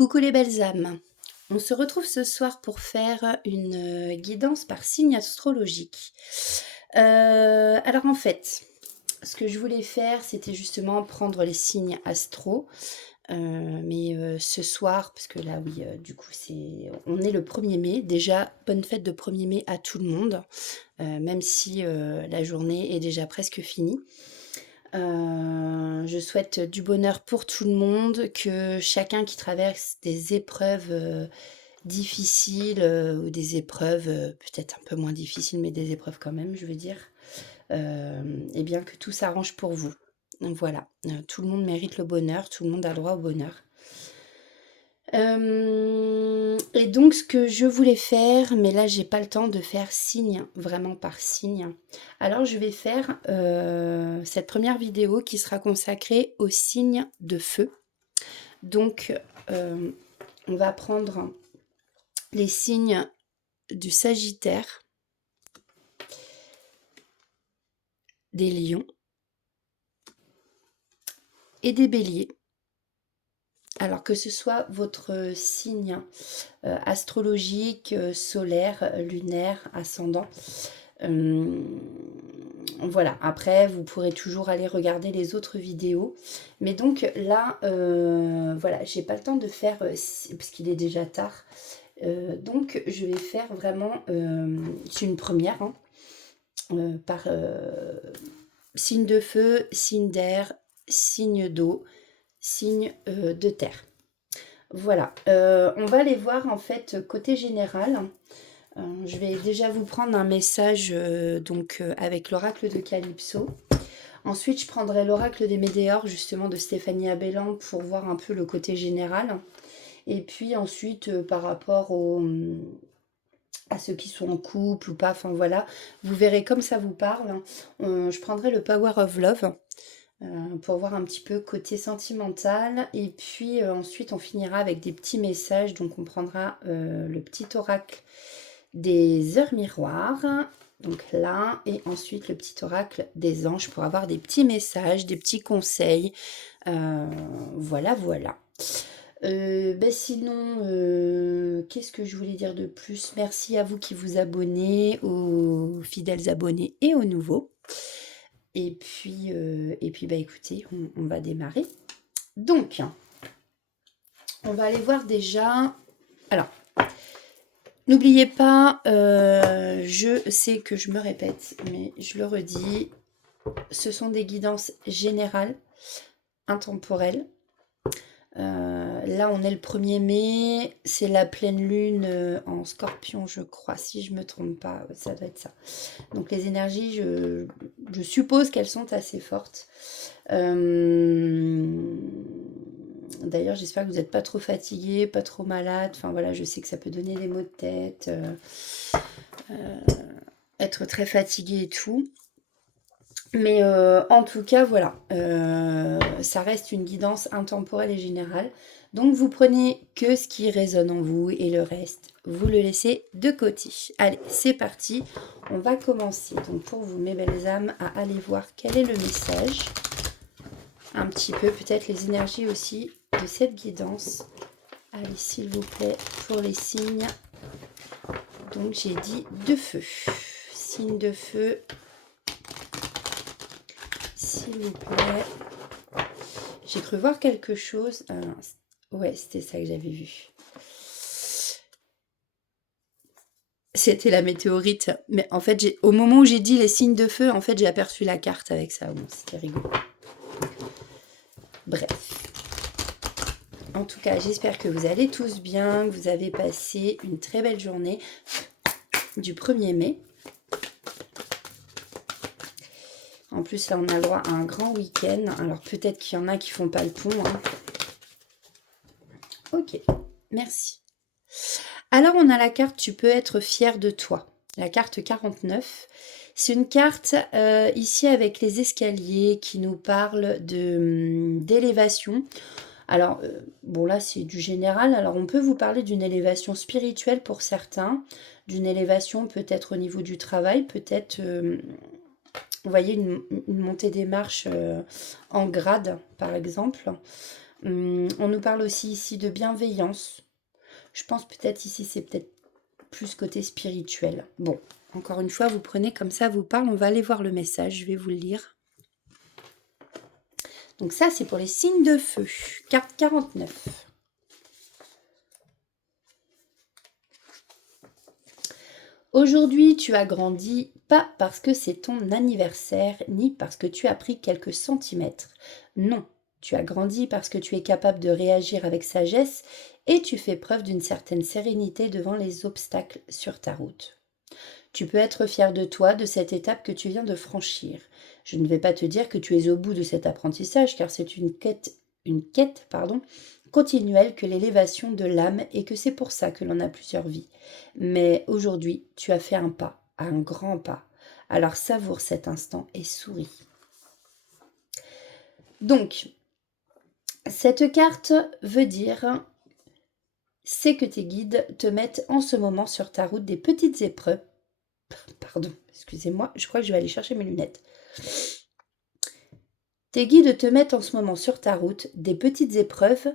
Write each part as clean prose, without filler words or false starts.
Coucou les belles âmes, on se retrouve ce soir pour faire une guidance par signe astrologique. Alors en fait, ce que je voulais faire, c'était justement prendre les signes astro, mais ce soir, parce que là oui, du coup on est le 1er mai. Déjà, bonne fête de 1er mai à tout le monde, même si la journée est déjà presque finie. Je souhaite du bonheur pour tout le monde, que chacun qui traverse des épreuves difficiles ou des épreuves peut-être un peu moins difficiles, mais des épreuves quand même, je veux dire, et bien que tout s'arrange pour vous. Donc voilà, tout le monde mérite le bonheur, tout le monde a droit au bonheur. Et donc ce que je voulais faire, mais là j'ai pas le temps de faire signe, vraiment par signe. Alors je vais faire cette première vidéo qui sera consacrée aux signes de feu. Donc on va prendre les signes du Sagittaire, des Lions et des Béliers. Alors que ce soit votre signe astrologique, solaire, lunaire, ascendant. Voilà, après vous pourrez toujours aller regarder les autres vidéos. Mais donc là, voilà, j'ai pas le temps de faire, parce qu'il est déjà tard. Donc je vais faire vraiment, c'est une première, hein, par signe de feu, signe d'air, signe d'eau, signe de terre. Voilà, on va aller voir en fait côté général. Je vais déjà vous prendre un message avec l'oracle de Calypso. Ensuite, je prendrai l'oracle des Médéors, justement de Stéphanie Abellan, pour voir un peu le côté général. Et puis ensuite, par rapport à ceux qui sont en couple ou pas, enfin voilà, vous verrez comme ça vous parle. Je prendrai le Power of Love pour voir un petit peu côté sentimental. Et puis ensuite, on finira avec des petits messages. Donc on prendra le petit oracle des heures miroirs, donc là, et ensuite le petit oracle des anges pour avoir des petits messages, des petits conseils. Voilà, voilà. Sinon, qu'est-ce que je voulais dire de plus? Merci à vous qui vous abonnez, aux fidèles abonnés et aux nouveaux. Et puis écoutez, on va démarrer. Donc, on va aller voir déjà. Alors, n'oubliez pas, je sais que je me répète, mais je le redis, ce sont des guidances générales, intemporelles. Là, on est le 1er mai, c'est la pleine lune en Scorpion, je crois, si je ne me trompe pas, ça doit être ça. Donc les énergies, je suppose qu'elles sont assez fortes. D'ailleurs, j'espère que vous n'êtes pas trop fatigué, pas trop malade. Enfin voilà, je sais que ça peut donner des maux de tête, être très fatigué et tout. Mais en tout cas, voilà, ça reste une guidance intemporelle et générale. Donc vous prenez que ce qui résonne en vous et le reste, vous le laissez de côté. Allez, c'est parti, on va commencer. Donc pour vous, mes belles âmes, à aller voir quel est le message. Un petit peu, peut-être les énergies aussi de cette guidance. Allez, s'il vous plaît, pour les signes. Donc j'ai dit de feu. Signe de feu. S'il vous plaît. J'ai cru voir quelque chose. Ouais, c'était ça que j'avais vu. C'était la météorite. Mais en fait, au moment où j'ai dit les signes de feu, en fait, j'ai aperçu la carte avec ça. Bon, c'était rigolo. Bref. En tout cas, j'espère que vous allez tous bien, que vous avez passé une très belle journée du 1er mai. En plus, là, on a le droit à un grand week-end. Alors, peut-être qu'il y en a qui font pas le pont. Hein. Ok, merci. Alors, on a la carte « Tu peux être fier de toi ». La carte 49. C'est une carte ici avec les escaliers qui nous parle d'élévation. Alors, bon là c'est du général, alors on peut vous parler d'une élévation spirituelle pour certains, d'une élévation peut-être au niveau du travail, peut-être, vous voyez, une montée des marches en grade par exemple. On nous parle aussi ici de bienveillance. Je pense peut-être ici, c'est peut-être plus côté spirituel. Bon, encore une fois, vous prenez comme ça, vous parle. On va aller voir le message, je vais vous le lire. Donc ça, c'est pour les signes de feu. Carte 49. Aujourd'hui, tu as grandi, pas parce que c'est ton anniversaire, ni parce que tu as pris quelques centimètres. Non, tu as grandi parce que tu es capable de réagir avec sagesse et tu fais preuve d'une certaine sérénité devant les obstacles sur ta route. Tu peux être fier de toi, de cette étape que tu viens de franchir. Je ne vais pas te dire que tu es au bout de cet apprentissage, car c'est une quête continuelle que l'élévation de l'âme et que c'est pour ça que l'on a plusieurs vies. Mais aujourd'hui, tu as fait un pas, un grand pas. Alors savoure cet instant et souris. Donc, cette carte veut dire, c'est que tes guides te mettent en ce moment sur ta route des petites épreuves. Pardon, excusez-moi, je crois que je vais aller chercher mes lunettes. Tes guides te mettent en ce moment sur ta route des petites épreuves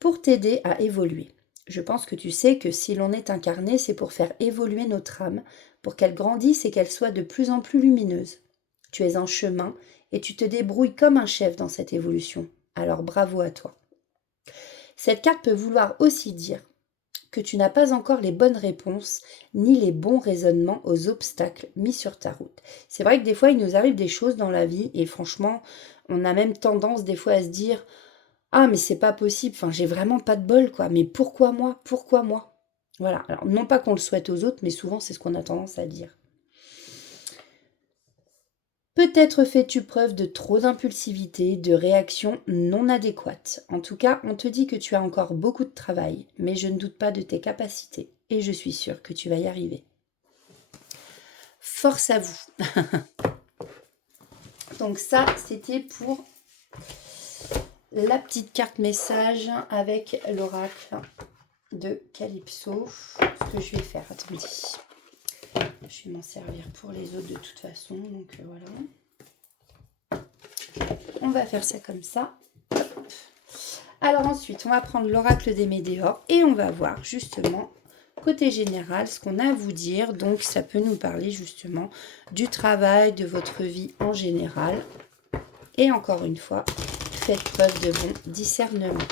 pour t'aider à évoluer. Je pense que tu sais que si l'on est incarné, c'est pour faire évoluer notre âme, pour qu'elle grandisse et qu'elle soit de plus en plus lumineuse. Tu es en chemin et tu te débrouilles comme un chef dans cette évolution. Alors bravo à toi. Cette carte peut vouloir aussi dire que tu n'as pas encore les bonnes réponses ni les bons raisonnements aux obstacles mis sur ta route. C'est vrai que des fois, il nous arrive des choses dans la vie et franchement, on a même tendance des fois à se dire « Ah, mais c'est pas possible, enfin, j'ai vraiment pas de bol, quoi. Mais pourquoi moi? Pourquoi moi ?» Voilà. Alors, non pas qu'on le souhaite aux autres, mais souvent, c'est ce qu'on a tendance à dire. Peut-être fais-tu preuve de trop d'impulsivité, de réactions non adéquates. En tout cas, on te dit que tu as encore beaucoup de travail, mais je ne doute pas de tes capacités et je suis sûre que tu vas y arriver. Force à vous. Donc ça, c'était pour la petite carte message avec l'oracle de Calypso. Ce que je vais faire, attendez. Je vais m'en servir pour les autres de toute façon, donc voilà. On va faire ça comme ça. Alors ensuite, on va prendre l'oracle des Médéors et on va voir justement, côté général, ce qu'on a à vous dire. Donc ça peut nous parler justement du travail, de votre vie en général. Et encore une fois, faites preuve de bon discernement.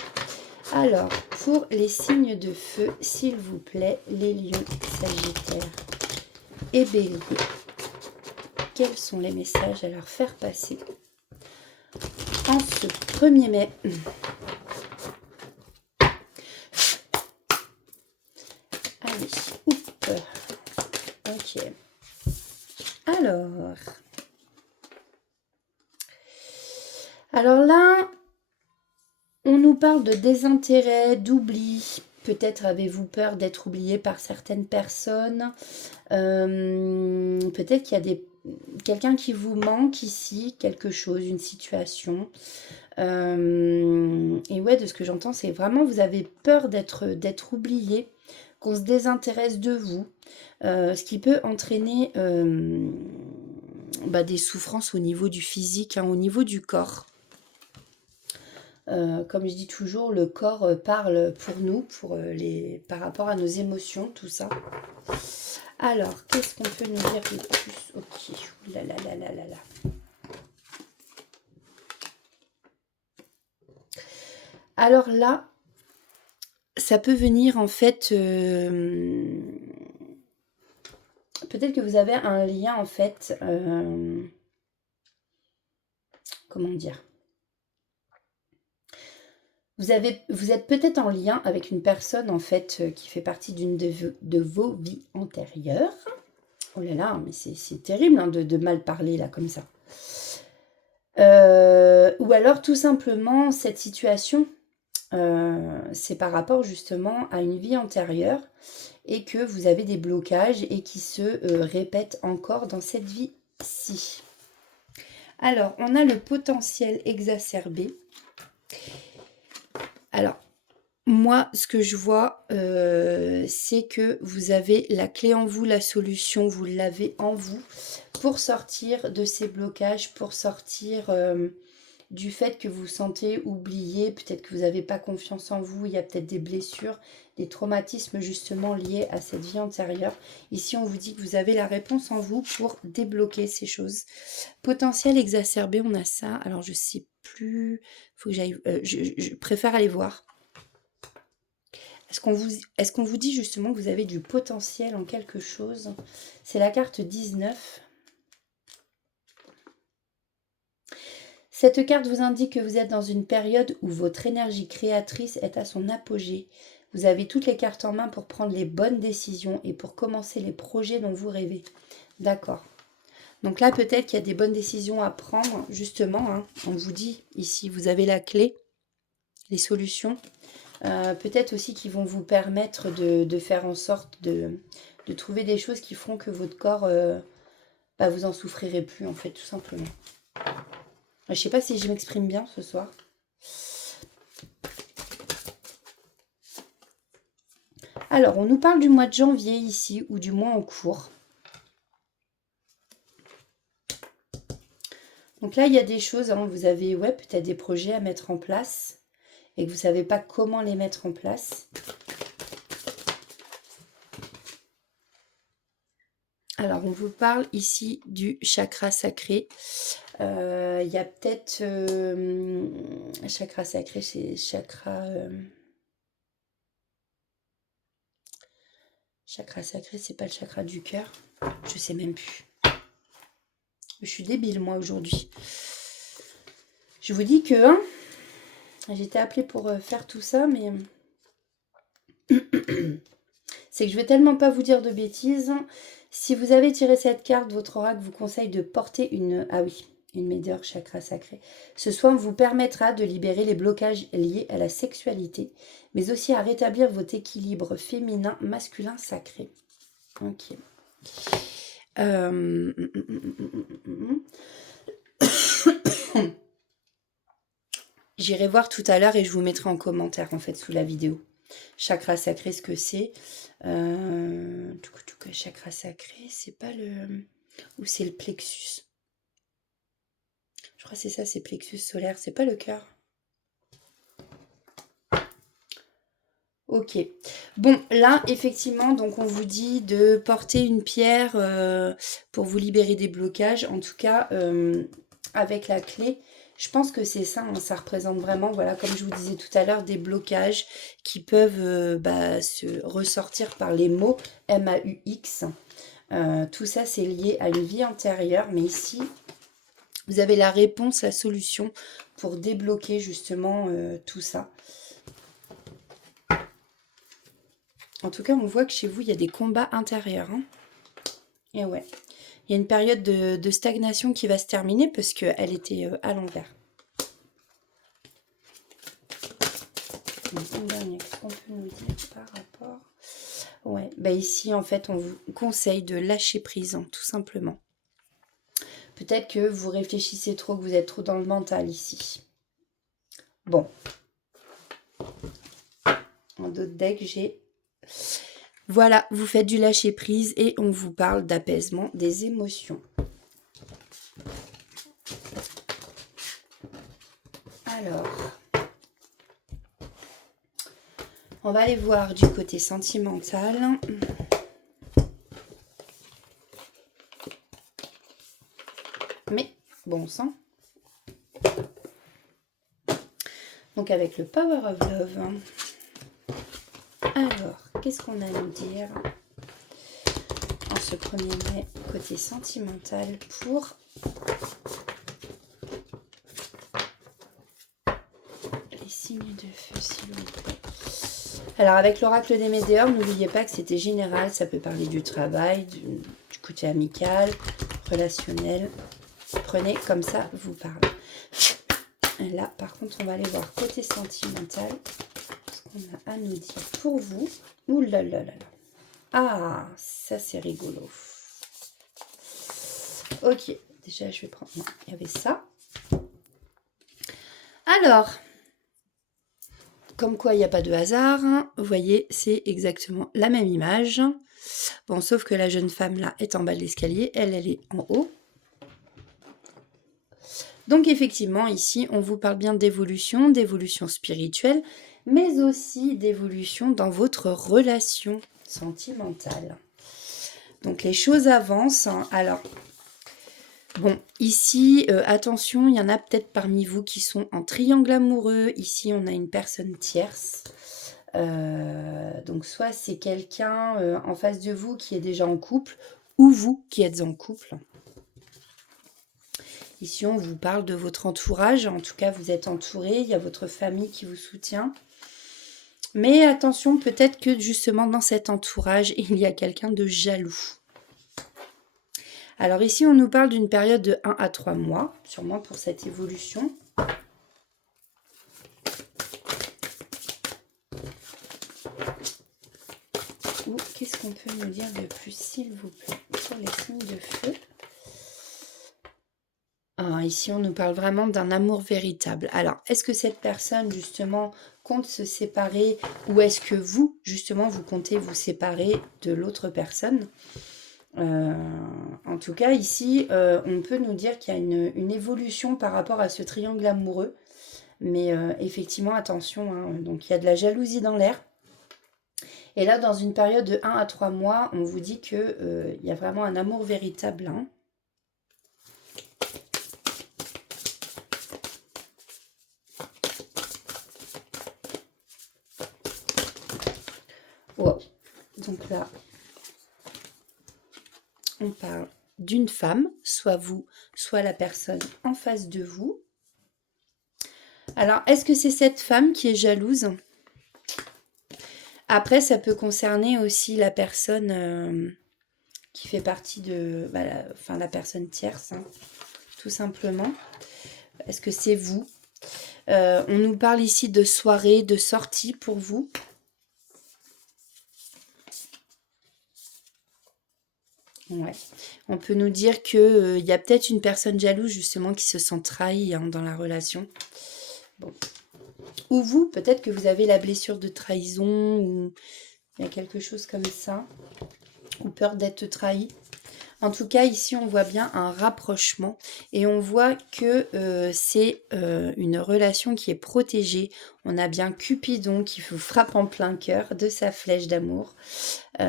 Alors, pour les signes de feu, s'il vous plaît, les lions, sagittaires et bélier, quels sont les messages à leur faire passer en ce 1er mai? Allez, oups. Ok. Alors là, on nous parle de désintérêt, d'oubli. Peut-être avez-vous peur d'être oublié par certaines personnes. Peut-être qu'il y a quelqu'un qui vous manque ici, quelque chose, une situation. Et ouais, de ce que j'entends, c'est vraiment vous avez peur d'être oublié, qu'on se désintéresse de vous, ce qui peut entraîner des souffrances au niveau du physique, au niveau du corps. Comme je dis toujours, le corps parle pour nous, par rapport à nos émotions, tout ça. Alors, qu'est-ce qu'on peut nous dire de plus? Ok, là. Alors là, ça peut venir en fait... peut-être que vous avez un lien en fait... comment dire? Vous êtes peut-être en lien avec une personne en fait qui fait partie d'une de vos vies antérieures. Oh là là, mais c'est terrible de mal parler là comme ça. Ou alors tout simplement cette situation, c'est par rapport justement à une vie antérieure et que vous avez des blocages et qui se répètent encore dans cette vie-ci. Alors, on a le potentiel exacerbé. Alors, moi, ce que je vois, c'est que vous avez la clé en vous, la solution, vous l'avez en vous pour sortir de ces blocages, pour sortir du fait que vous vous sentez oublié, peut-être que vous n'avez pas confiance en vous, il y a peut-être des blessures, des traumatismes justement liés à cette vie antérieure. Ici, on vous dit que vous avez la réponse en vous pour débloquer ces choses. Potentiel exacerbé, on a ça. Alors, je sais plus, faut que j'aille, je préfère aller voir. Est-ce qu'on vous dit justement que vous avez du potentiel en quelque chose? C'est la carte 19. Cette carte vous indique que vous êtes dans une période où votre énergie créatrice est à son apogée. Vous avez toutes les cartes en main pour prendre les bonnes décisions et pour commencer les projets dont vous rêvez. D'accord. Donc là, peut-être qu'il y a des bonnes décisions à prendre, justement. Hein, on vous dit ici, vous avez la clé, les solutions. Peut-être aussi qui vont vous permettre de faire en sorte de trouver des choses qui feront que votre corps, vous en souffrirez plus, en fait, tout simplement. Je ne sais pas si je m'exprime bien ce soir. Alors, on nous parle du mois de janvier ici, ou du mois en cours. Donc là, il y a des choses, hein, vous avez peut-être des projets à mettre en place et que vous ne savez pas comment les mettre en place. Alors, on vous parle ici du chakra sacré. Il y a peut-être... chakra sacré, c'est chakra... chakra sacré, c'est pas le chakra du cœur. Je sais même plus. Je suis débile, moi, aujourd'hui. Je vous dis que... Hein, j'étais appelée pour faire tout ça, mais... c'est que je vais tellement pas vous dire de bêtises. Si vous avez tiré cette carte, votre oracle vous conseille de porter une... Ah oui, une médaille chakra sacré. Ce soin vous permettra de libérer les blocages liés à la sexualité, mais aussi à rétablir votre équilibre féminin, masculin, sacré. Ok. J'irai voir tout à l'heure et je vous mettrai en commentaire en fait sous la vidéo. Chakra sacré, ce que c'est. Chakra sacré, c'est pas le... Ou c'est le plexus. Je crois que c'est ça, c'est plexus solaire. C'est pas le cœur. Ok. Bon, là, effectivement, donc on vous dit de porter une pierre pour vous libérer des blocages. En tout cas, avec la clé, je pense que c'est ça. Hein, ça représente vraiment, voilà, comme je vous disais tout à l'heure, des blocages qui peuvent se ressortir par les mots M-A-U-X. Tout ça, c'est lié à une vie antérieure. Mais ici, vous avez la réponse, la solution pour débloquer justement tout ça. En tout cas, on voit que chez vous, il y a des combats intérieurs. Hein. Et ouais, il y a une période de stagnation qui va se terminer parce qu'elle était à l'envers. Une dernière, qu'est-ce qu'on peut nous dire par rapport... Ouais, ici, en fait, on vous conseille de lâcher prise, hein, tout simplement. Peut-être que vous réfléchissez trop, que vous êtes trop dans le mental ici. Bon. En d'autres decks, j'ai... Voilà, vous faites du lâcher prise et on vous parle d'apaisement des émotions. Alors, on va aller voir du côté sentimental. Mais, bon sang. Donc avec le Power of Love. Alors, qu'est-ce qu'on a à nous dire en ce 1er mai côté sentimental pour les signes de feu, s'il vous plaît. Alors, avec l'oracle des médiums, n'oubliez pas que c'était général. Ça peut parler du travail, du côté amical, relationnel. Prenez comme ça vous parle. Là, par contre, on va aller voir côté sentimental. Ce qu'on a à nous dire pour vous. Ouh là là là là. Ah, ça c'est rigolo. Ok, déjà je vais prendre... Non, il y avait ça. Alors, comme quoi il n'y a pas de hasard, hein. Vous voyez, c'est exactement la même image. Bon, sauf que la jeune femme là est en bas de l'escalier, elle est en haut. Donc effectivement, ici, on vous parle bien d'évolution spirituelle, mais aussi d'évolution dans votre relation sentimentale. Donc les choses avancent, hein. Alors, bon, ici, attention, il y en a peut-être parmi vous qui sont en triangle amoureux. Ici, on a une personne tierce. Donc soit c'est quelqu'un en face de vous qui est déjà en couple, ou vous qui êtes en couple. Ici, on vous parle de votre entourage. En tout cas, vous êtes entouré. Il y a votre famille qui vous soutient. Mais attention, peut-être que justement dans cet entourage, il y a quelqu'un de jaloux. Alors ici, on nous parle d'une période de 1 à 3 mois, sûrement pour cette évolution. Ou qu'est-ce qu'on peut nous dire de plus, s'il vous plaît, sur les signes de feu? Ah, ici, on nous parle vraiment d'un amour véritable. Alors, est-ce que cette personne, justement, compte se séparer ou est-ce que vous, justement, vous comptez vous séparer de l'autre personne? En tout cas, ici, on peut nous dire qu'il y a une évolution par rapport à ce triangle amoureux. Mais effectivement, attention, hein, donc il y a de la jalousie dans l'air. Et là, dans une période de 1 à 3 mois, on vous dit qu'il y a vraiment un amour véritable, hein. Wow. Donc là, on parle d'une femme, soit vous, soit la personne en face de vous. Alors, est-ce que c'est cette femme qui est jalouse? Après, ça peut concerner aussi la personne qui fait partie de... la personne tierce, hein, tout simplement. Est-ce que c'est vous? On nous parle ici de soirée, de sortie pour vous. Ouais. On peut nous dire qu'il y a peut-être une personne jalouse justement qui se sent trahie, hein, dans la relation. Bon. Ou vous, peut-être que vous avez la blessure de trahison, ou il y a quelque chose comme ça, ou peur d'être trahi. En tout cas, ici, on voit bien un rapprochement et on voit que c'est une relation qui est protégée. On a bien Cupidon qui vous frappe en plein cœur de sa flèche d'amour. Et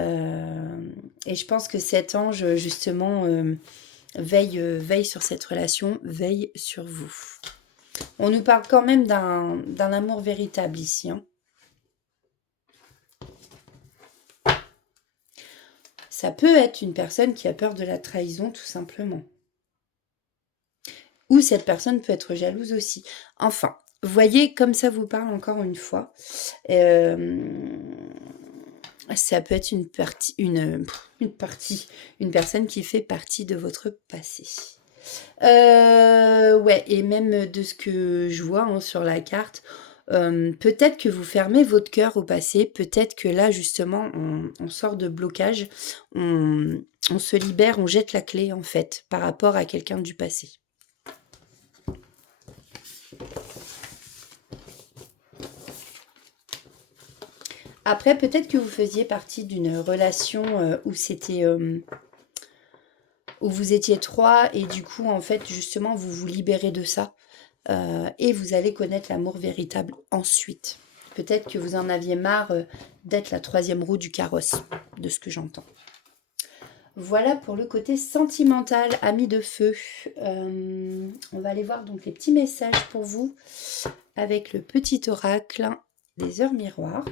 je pense que cet ange, justement, veille sur cette relation, veille sur vous. On nous parle quand même d'un amour véritable ici, hein. Ça peut être une personne qui a peur de la trahison, tout simplement. Ou cette personne peut être jalouse aussi. Enfin, voyez, comme ça vous parle encore une fois. Ça peut être une personne qui fait partie de votre passé. Ouais, et même de ce que je vois, hein, sur la carte, peut-être que vous fermez votre cœur au passé, peut-être que là justement on sort de blocage, on se libère, on jette la clé en fait par rapport à quelqu'un du passé. Après, peut-être que vous faisiez partie d'une relation où où vous étiez 3 et du coup, en fait, justement, vous vous libérez de ça et vous allez connaître l'amour véritable ensuite. Peut-être que vous en aviez marre d'être la 3e roue du carrosse, de ce que j'entends. Voilà pour le côté sentimental, amis de feu. On va aller voir donc les petits messages pour vous avec le petit oracle des heures miroirs.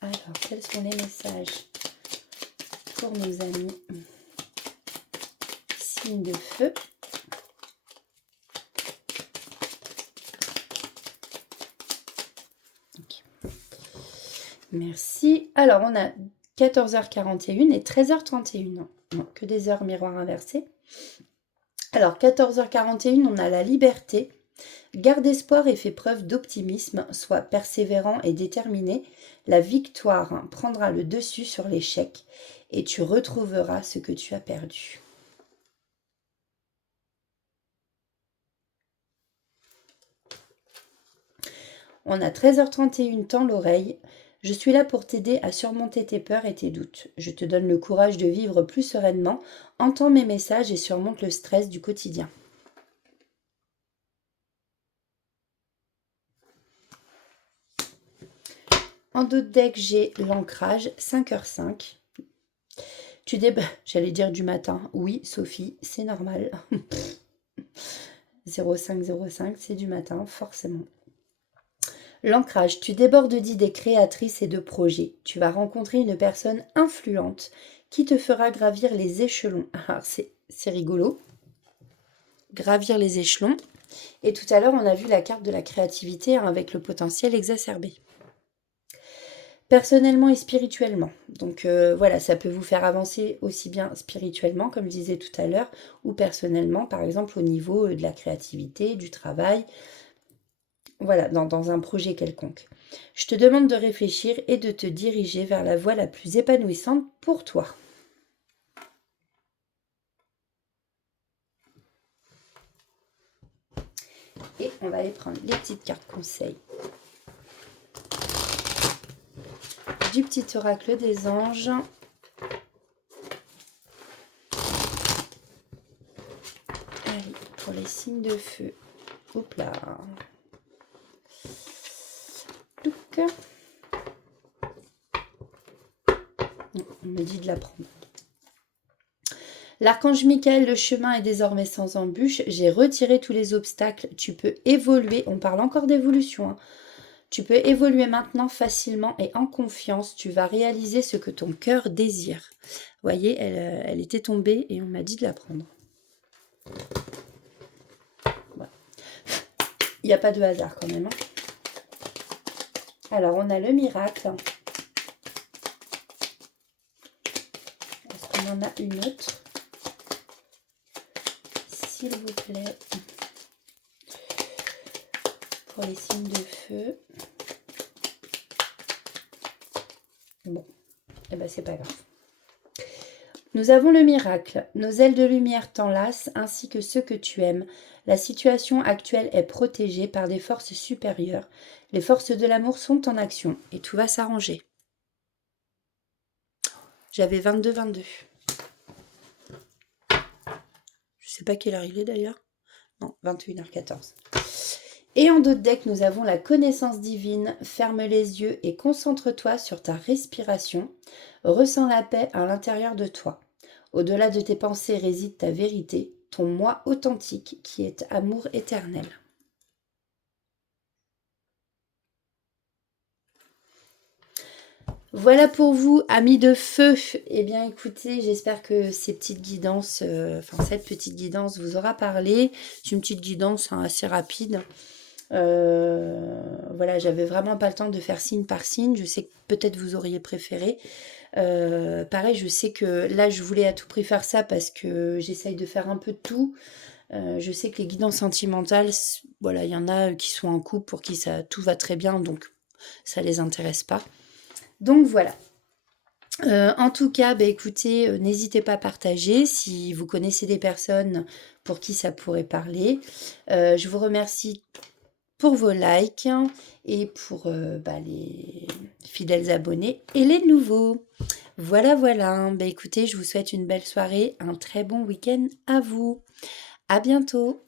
Alors, quels sont les messages pour nos amis signes de feu? Okay. Merci. Alors, on a 14h41 et 13h31. Non, que des heures miroirs inversées. Alors, 14h41, on a la liberté. Garde espoir et fais preuve d'optimisme, sois persévérant et déterminé. La victoire prendra le dessus sur l'échec et tu retrouveras ce que tu as perdu. On a 13h31, tends l'oreille. Je suis là pour t'aider à surmonter tes peurs et tes doutes. Je te donne le courage de vivre plus sereinement. Entends mes messages et surmonte le stress du quotidien. En dos de deck, j'ai l'ancrage 5h05. J'allais dire du matin. Oui, Sophie, c'est normal. 0505, c'est du matin, forcément. L'ancrage, tu débordes d'idées créatrices et de projets. Tu vas rencontrer une personne influente qui te fera gravir les échelons. Alors, c'est rigolo. Gravir les échelons. Et tout à l'heure, on a vu la carte de la créativité avec le potentiel exacerbé. Personnellement et spirituellement. Donc voilà, ça peut vous faire avancer aussi bien spirituellement, comme je disais tout à l'heure, ou personnellement, par exemple au niveau de la créativité, du travail, voilà, dans un projet quelconque. Je te demande de réfléchir et de te diriger vers la voie la plus épanouissante pour toi. Et on va aller prendre les petites cartes conseils du petit oracle des anges. Allez, pour les signes de feu. Hop là. Donc, on me dit de la prendre. L'archange Michael, le chemin est désormais sans embûche. J'ai retiré tous les obstacles. Tu peux évoluer. On parle encore d'évolution. Tu peux évoluer maintenant facilement et en confiance. Tu vas réaliser ce que ton cœur désire. Vous voyez, elle était tombée et on m'a dit de la prendre. Voilà. Il n'y a pas de hasard quand même. Alors, on a le miracle. Est-ce qu'on en a une autre? S'il vous plaît. Pour les signes de feu. Bon, eh ben c'est pas grave. Nous avons le miracle. Nos ailes de lumière t'enlacent ainsi que ceux que tu aimes. La situation actuelle est protégée par des forces supérieures. Les forces de l'amour sont en action et tout va s'arranger. J'avais 22-22. Je sais pas quelle heure il est d'ailleurs. Non, 21h14. Et en dos de deck, nous avons la connaissance divine. Ferme les yeux et concentre-toi sur ta respiration. Ressens la paix à l'intérieur de toi. Au-delà de tes pensées réside ta vérité, ton moi authentique qui est amour éternel. Voilà pour vous, amis de feu. Eh bien, écoutez, j'espère que ces petites guidances, cette petite guidance vous aura parlé. C'est une petite guidance assez rapide. Voilà, j'avais vraiment pas le temps de faire signe par signe. Je sais que peut-être vous auriez préféré. Pareil, je sais que là, je voulais à tout prix faire ça parce que j'essaye de faire un peu de tout. Je sais que les guidances sentimentales, voilà, il y en a qui sont en couple pour qui tout va très bien, donc ça les intéresse pas. Donc voilà. En tout cas, écoutez, n'hésitez pas à partager si vous connaissez des personnes pour qui ça pourrait parler. Je vous remercie pour vos likes et pour les fidèles abonnés et les nouveaux. Voilà. Écoutez, je vous souhaite une belle soirée, un très bon week-end à vous. À bientôt.